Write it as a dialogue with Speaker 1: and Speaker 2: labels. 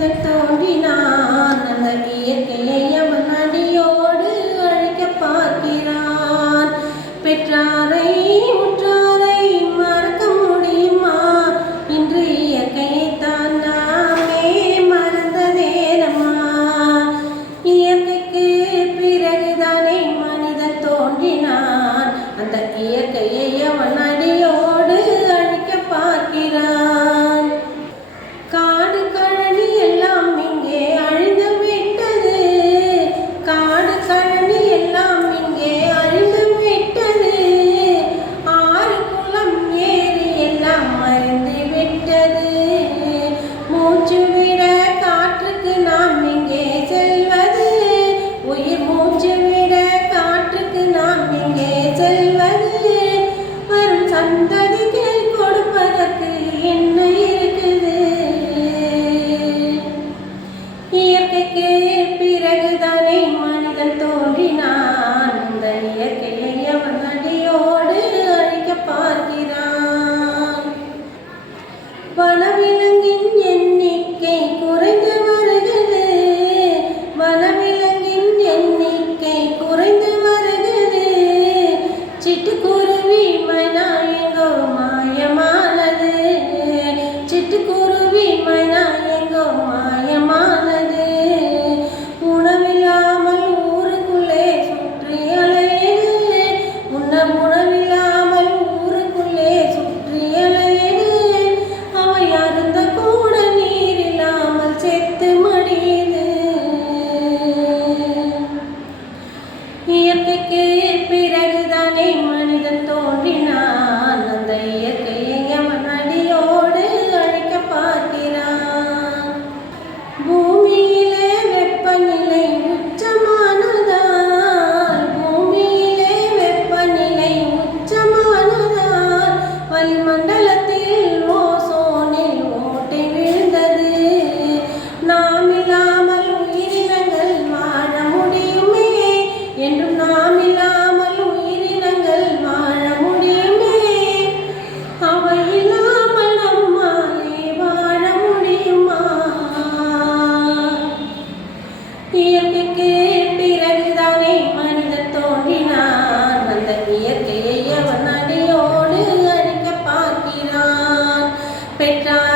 Speaker 1: தோன்றி நான் அந்த இயற்கையை அவன் அடியோடு அழைக்க பெற்றான் Petra